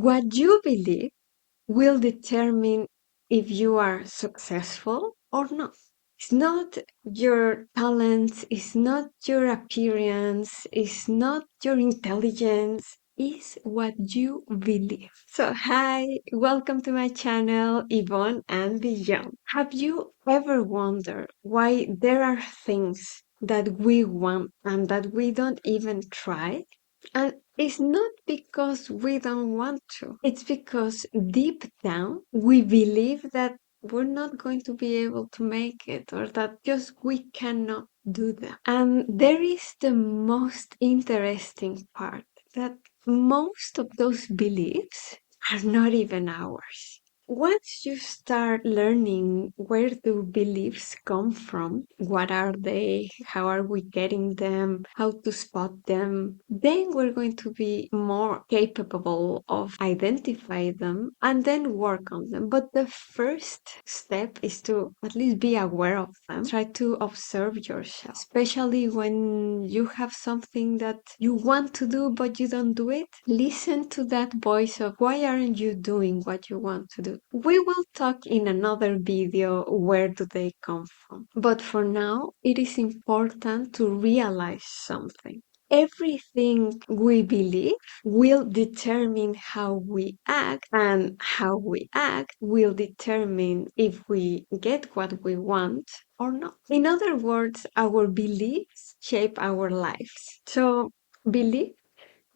What you believe will determine if you are successful or not. It's not your talents, it's not your appearance, it's not your intelligence, it's what you believe. So, hi, welcome to my channel, Ivonne and Beyond. Have you ever wondered why there are things that we want and that we don't even try? And it's not because we don't want to, it's because deep down we believe that we're not going to be able to make it or that just we cannot do that. And there is the most interesting part that most of those beliefs are not even ours. Once you start learning where do beliefs come from, what are they, how are we getting them, how to spot them, then we're going to be more capable of identify them and then work on them. But the first step is to at least be aware of them. Try to observe yourself, especially when you have something that you want to do but you don't do it. Listen to that voice of why aren't you doing what you want to do. We will talk in another video where do they come from. But for now, it is important to realize something. Everything we believe will determine how we act, and how we act will determine if we get what we want or not. In other words, our beliefs shape our lives. So, belief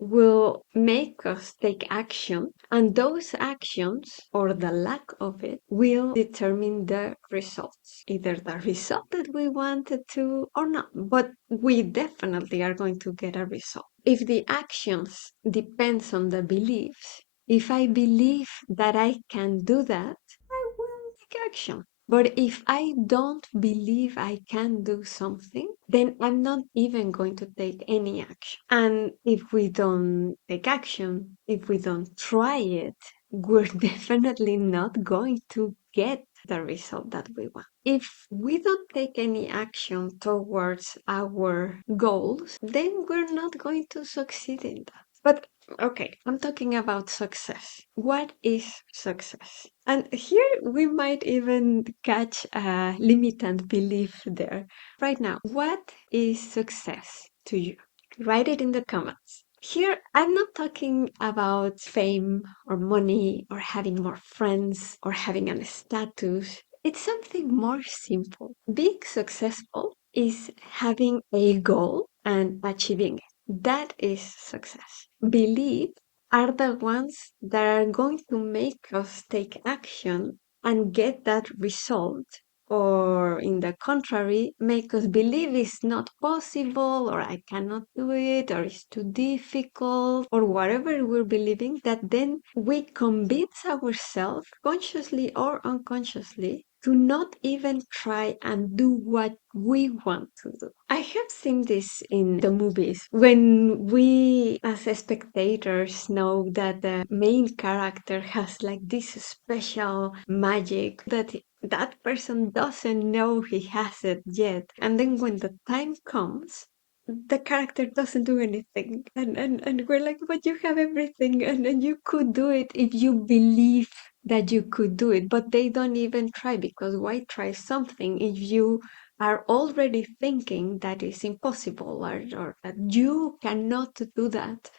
will make us take action, and those actions or the lack of it will determine the results, either the result that we wanted to or not, but we definitely are going to get a result. If the actions depends on the beliefs, if I believe that I can do that, I will take action. But if I don't believe I can do something, then I'm not even going to take any action. And if we don't take action, if we don't try it, we're definitely not going to get the result that we want. If we don't take any action towards our goals, then we're not going to succeed in that. But okay, I'm talking about success. What is success? And here we might even catch a limitant belief there. Right now, what is success to you? Write it in the comments. Here, I'm not talking about fame or money or having more friends or having a status. It's something more simple. Being successful is having a goal and achieving it. That is success. Belief are the ones that are going to make us take action and get that result, or in the contrary, make us believe it's not possible, or I cannot do it, or it's too difficult, or whatever we're believing, that then we convince ourselves, consciously or unconsciously, to not even try and do what we want to do. I have seen this in the movies when we, as spectators, know that the main character has like this special magic that that person doesn't know he has it yet. And then when the time comes, the character doesn't do anything. And we're like, but you have everything and you could do it if you believe that you could do it. But they don't even try, because why try something if you are already thinking that is impossible, or that you cannot do that?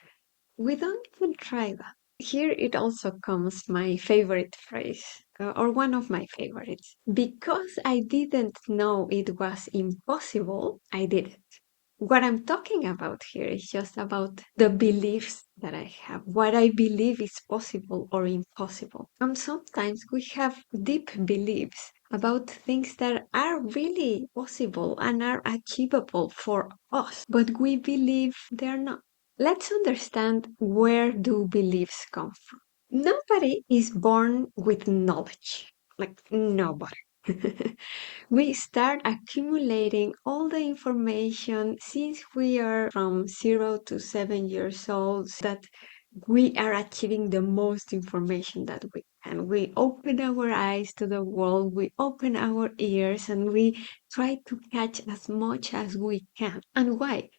We don't even try that. Here it also comes my favorite phrase, or one of my favorites. Because I didn't know it was impossible, I did it. What I'm talking about here is just about the beliefs that I have, what I believe is possible or impossible. And sometimes we have deep beliefs about things that are really possible and are achievable for us, but we believe they're not. Let's understand, where do beliefs come from? Nobody is born with knowledge, like nobody. We start accumulating all the information since we are from 0 to 7 years old, so that we are achieving the most information that we can. We open our eyes to the world, we open our ears, and we try to catch as much as we can. And why?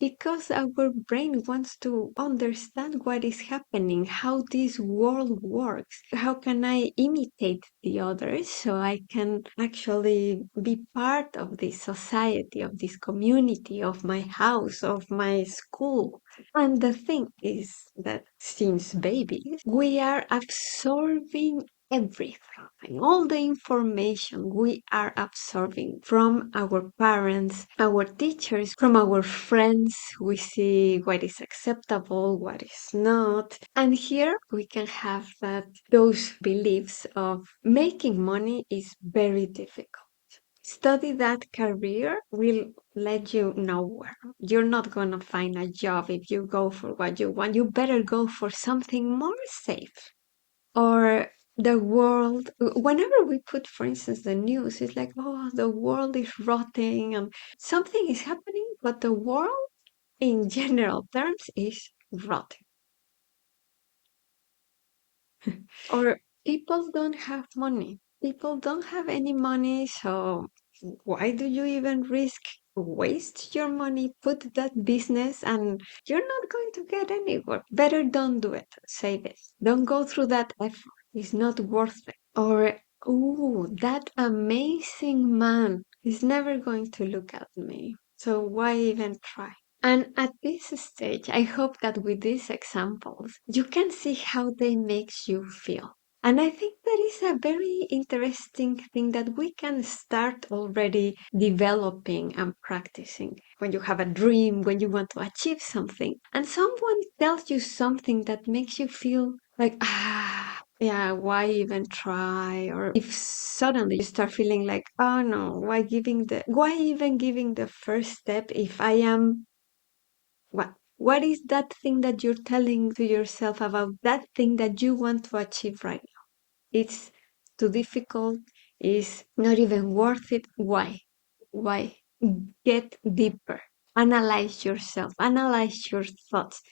because our brain wants to understand what is happening, how this world works. How can I imitate the others so I can actually be part of this society, of this community, of my house, of my school? And the thing is that since babies, we are absorbing everything, all the information we are absorbing from our parents, our teachers, from our friends. We see what is acceptable, what is not. And here we can have that those beliefs of making money is very difficult. Study that career will let you nowhere. You're not going to find a job if you go for what you want. You better go for something more safe. Or the world, whenever we put, for instance, the news, it's like, oh, the world is rotting and something is happening, but the world in general terms is rotting. Or people don't have money. People don't have any money, so why do you even risk waste your money, put that business, and you're not going to get anywhere? Better don't do it. Save it. Don't go through that effort. It's not worth it. Or, oh, that amazing man is never going to look at me. So why even try? And at this stage, I hope that with these examples, you can see how they makes you feel. And I think that is a very interesting thing that we can start already developing and practicing. When you have a dream, when you want to achieve something, and someone tells you something that makes you feel like, yeah, why even try? Or if suddenly you start feeling like, oh no, why even giving the first step if I am what is that thing that you're telling to yourself about that thing that you want to achieve right now? It's too difficult, it's not even worth it. Why? Get deeper. Analyze yourself, analyze your thoughts,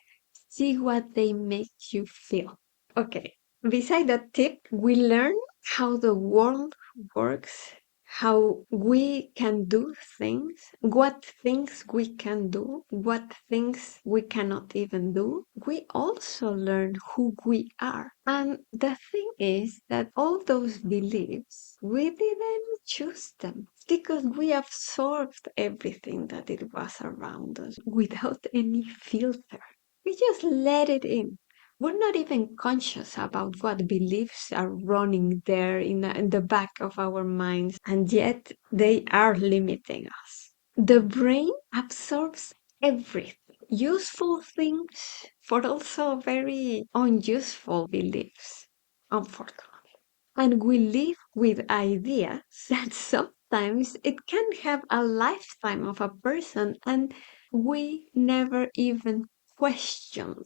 see what they make you feel. Okay, beside that tip, we learn how the world works, how we can do things, what things we can do, what things we cannot even do. We also learn who we are. And the thing is that all those beliefs, we didn't choose them because we absorbed everything that it was around us without any filter. We just let it in. We're not even conscious about what beliefs are running there in the back of our minds, and yet they are limiting us. The brain absorbs everything, useful things, but also very unuseful beliefs, unfortunately. And we live with ideas that sometimes it can have a lifetime of a person, and we never even question.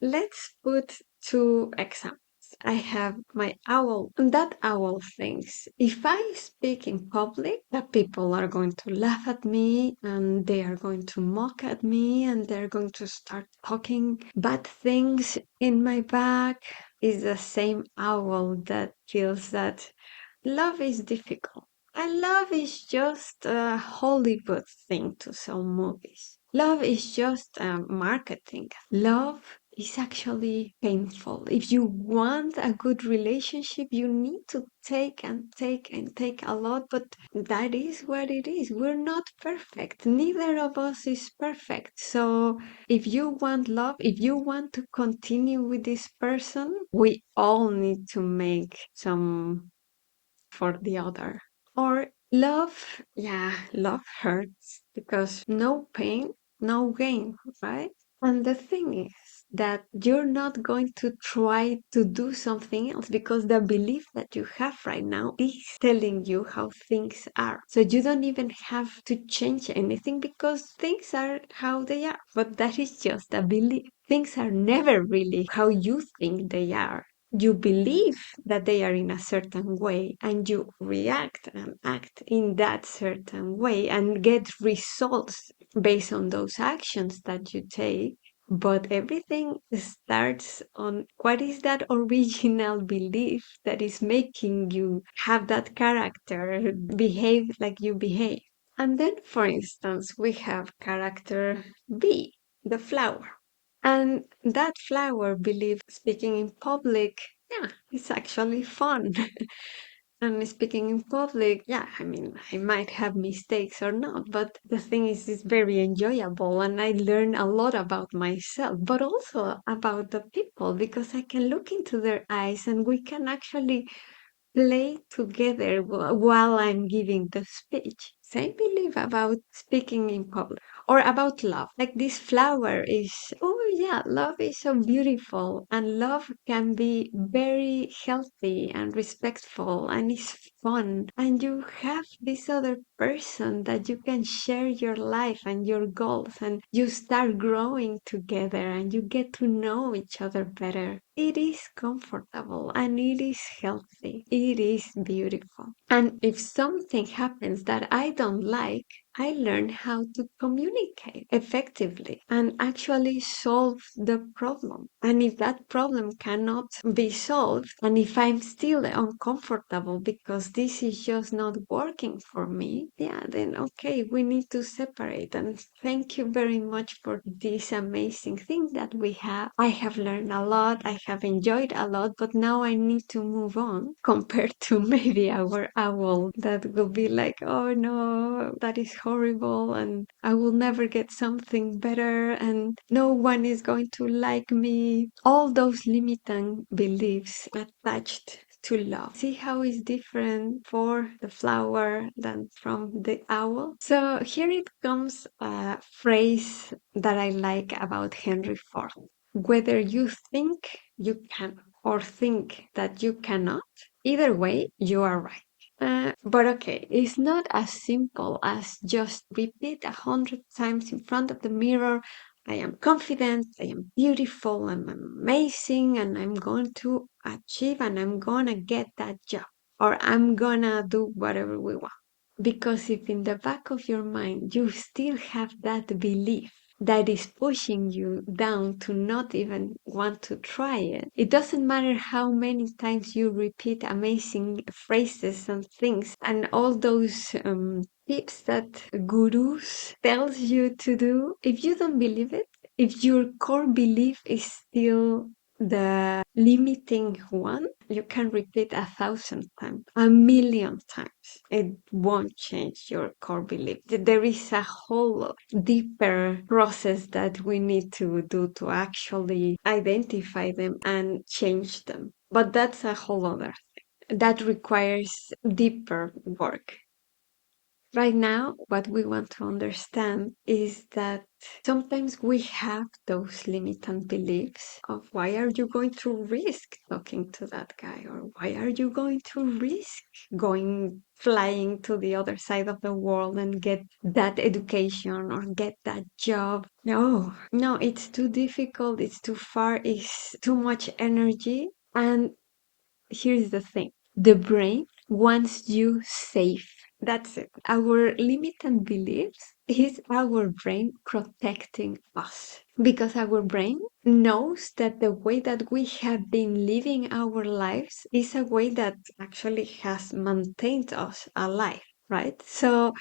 Let's put two examples. I have my owl, and that owl thinks if I speak in public, the people are going to laugh at me and they are going to mock at me and they're going to start talking bad things in my back. Is the same owl that feels that love is difficult. And love is just a Hollywood thing to sell movies. Love is just marketing. Love is actually painful. If you want a good relationship, you need to take and take and take a lot, but that is what it is. We're not perfect. Neither of us is perfect. So if you want love, if you want to continue with this person, we all need to make some for the other. Or love, yeah, love hurts because no pain, no gain, right? And the thing is that you're not going to try to do something else because the belief that you have right now is telling you how things are. So you don't even have to change anything because things are how they are. But that is just a belief. Things are never really how you think they are. You believe that they are in a certain way and you react and act in that certain way and get results based on those actions that you take. But everything starts on what is that original belief that is making you have that character, behave like you behave. And then, for instance, we have character B, the flower. And that flower believes speaking in public, yeah, it's actually fun. And speaking in public, yeah, I mean, I might have mistakes or not, but the thing is, it's very enjoyable and I learn a lot about myself, but also about the people because I can look into their eyes and we can actually play together while I'm giving the speech. So I believe about speaking in public or about love. Like this flower is, oh yeah, love is so beautiful and love can be very healthy and respectful and it's fun. And you have this other person that you can share your life and your goals and you start growing together and you get to know each other better. It is comfortable and it is healthy. It is beautiful. And if something happens that I don't like, I learn how to communicate effectively and actually solve the problem. And if that problem cannot be solved, and if I'm still uncomfortable because this is just not working for me, yeah, then okay, we need to separate. And thank you very much for this amazing thing that we have. I have learned a lot, I have enjoyed a lot, but now I need to move on compared to maybe our owl that will be like, oh no, that is horrible, and I will never get something better, and no one is going to like me. All those limiting beliefs attached to love. See how it's different for the flower than from the owl? So here it comes a phrase that I like about Henry Ford. Whether you think you can or think that you cannot, either way, you are right. But okay, it's not as simple as just repeat 100 times in front of the mirror. I am confident, I am beautiful, I'm amazing, and I'm going to achieve and I'm gonna get that job. Or I'm gonna do whatever we want. Because if in the back of your mind you still have that belief that is pushing you down to not even want to try it. It doesn't matter how many times you repeat amazing phrases and things and all those tips that gurus tells you to do. If you don't believe it, if your core belief is still the limiting one, you can repeat 1,000 times, 1,000,000 times. It won't change your core belief. There is a whole deeper process that we need to do to actually identify them and change them. But that's a whole other thing. That requires deeper work. Right now, what we want to understand is that sometimes we have those limiting beliefs of why are you going to risk talking to that guy, or why are you going to risk going flying to the other side of the world and get that education or get that job. No, it's too difficult, it's too far, it's too much energy. And here's the thing, the brain wants you safe. That's it. Our limited beliefs is our brain protecting us because our brain knows that the way that we have been living our lives is a way that actually has maintained us alive, right? So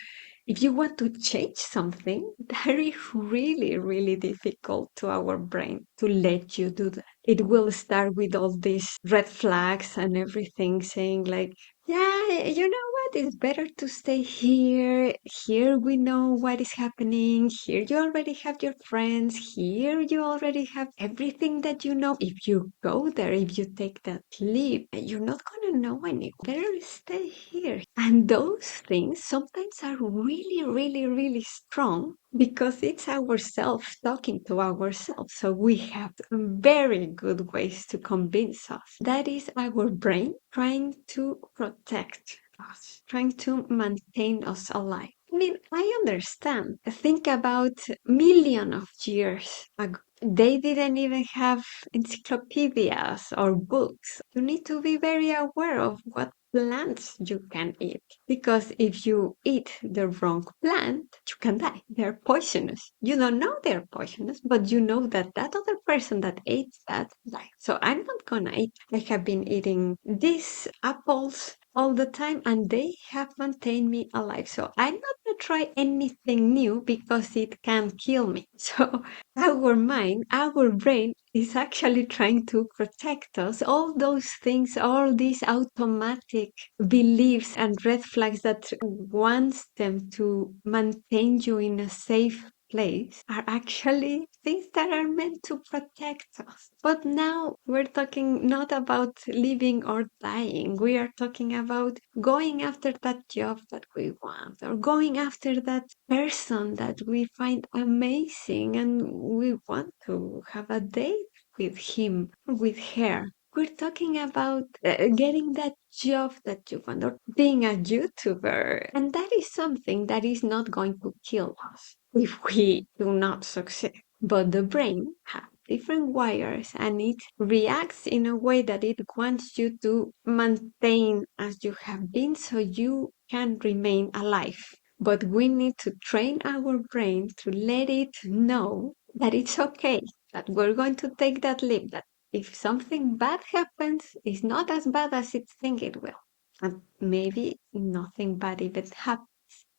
if you want to change something, that is really, really difficult to our brain to let you do that. It will start with all these red flags and everything saying like, yeah, you know what? It's better to stay here. Here we know what is happening. Here you already have your friends. Here you already have everything that you know. If you go there, if you take that leap, you're not going to know any. Better stay here. And those things sometimes are really, really, really strong because it's ourselves talking to ourselves. So we have very good ways to convince us. That is our brain trying to protect us, trying to maintain us alive. I mean, I understand. Think about millions of years ago. They didn't even have encyclopedias or books. You need to be very aware of what plants you can eat. Because if you eat the wrong plant, you can die. They're poisonous. You don't know they're poisonous, but you know that that other person that ate that died. So I'm not gonna eat. I have been eating these apples all the time and they have maintained me alive. So I'm not cannot try anything new because it can kill me. So our mind, our brain is actually trying to protect us. All those things, all these automatic beliefs and red flags that wants them to maintain you in a safe place are actually things that are meant to protect us. But now we're talking not about living or dying. We are talking about going after that job that we want, or going after that person that we find amazing and we want to have a date with him or with her. We're talking about getting that job that you want, or being a YouTuber. And that is something that is not going to kill us if we do not succeed. But the brain has different wires and it reacts in a way that it wants you to maintain as you have been so you can remain alive. But we need to train our brain to let it know that it's okay, that we're going to take that leap, that if something bad happens, it's not as bad as it thinks it will. And maybe nothing bad even happens.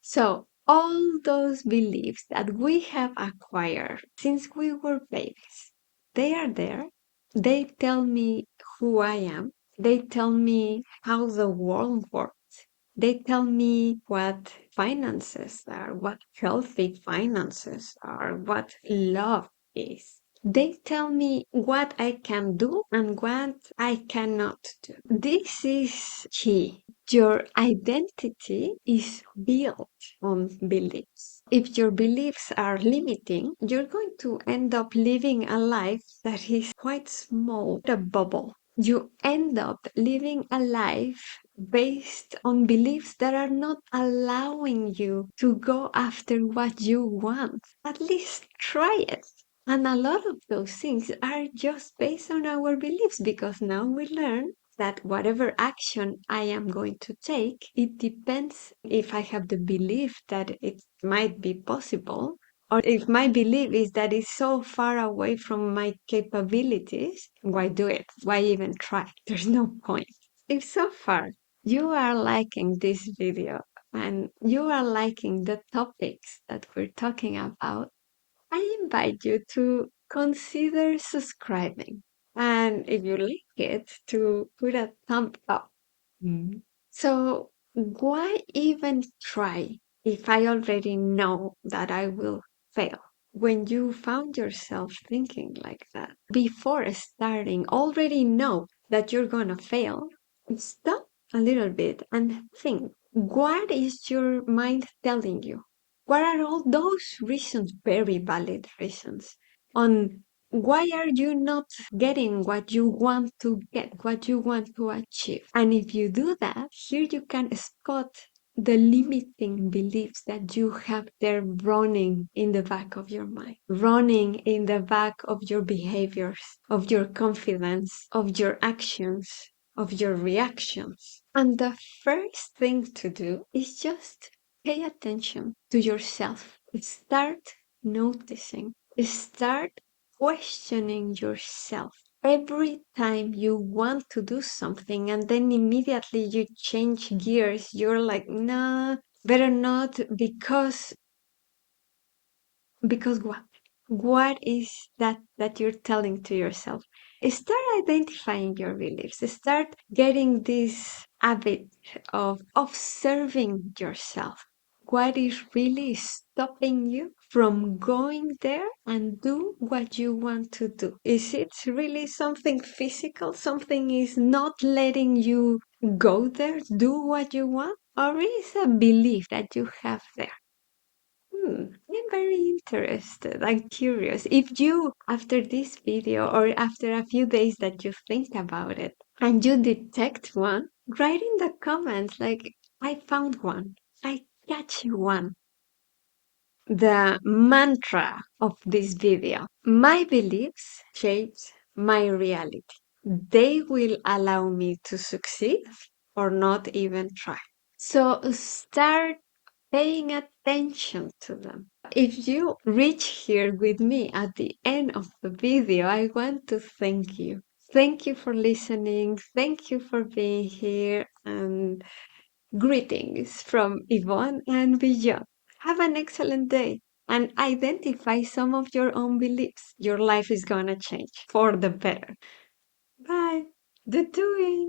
So all those beliefs that we have acquired since we were babies, they are there. They tell me who I am. They tell me how the world works. They tell me what finances are, what healthy finances are, what love is. They tell me what I can do and what I cannot do. This is key. Your identity is built on beliefs. If your beliefs are limiting, you're going to end up living a life that is quite small, a bubble. You end up living a life based on beliefs that are not allowing you to go after what you want. At least try it. And a lot of those things are just based on our beliefs because now we learn that whatever action I am going to take, it depends if I have the belief that it might be possible, or if my belief is that it's so far away from my capabilities, why do it? Why even try? There's no point. If so far you are liking this video and you are liking the topics that we're talking about, I invite you to consider subscribing. And if you like it, to put a thumb up. Mm. So, why even try if I already know that I will fail? When you found yourself thinking like that, before starting, already know that you're gonna fail, stop a little bit and think, what is your mind telling you? What are all those reasons, very valid reasons, on why are you not getting what you want to get, what you want to achieve? And if you do that, here you can spot the limiting beliefs that you have there running in the back of your mind, running in the back of your behaviors, of your confidence, of your actions, of your reactions. And the first thing to do is just pay attention to yourself. Start noticing. Start questioning yourself. Every time you want to do something and then immediately you change gears, you're like, nah, better not, because what? What is that you're telling to yourself? Start identifying your beliefs. Start getting this habit of observing yourself. What is really stopping you from going there and do what you want to do? Is it really something physical? Something is not letting you go there, do what you want? Or is a belief that you have there? I'm very interested. I'm curious. If you, after this video or after a few days that you think about it and you detect one, write in the comments like, I found one. I catch one. The mantra of this video. My beliefs shapes my reality. They will allow me to succeed or not even try. So start paying attention to them. If you reach here with me at the end of the video, I want to thank you. Thank you for listening. Thank you for being here. And greetings from Yvonne and beyond. Have an excellent day and identify some of your own beliefs. Your life is gonna change for the better. Bye. The doing.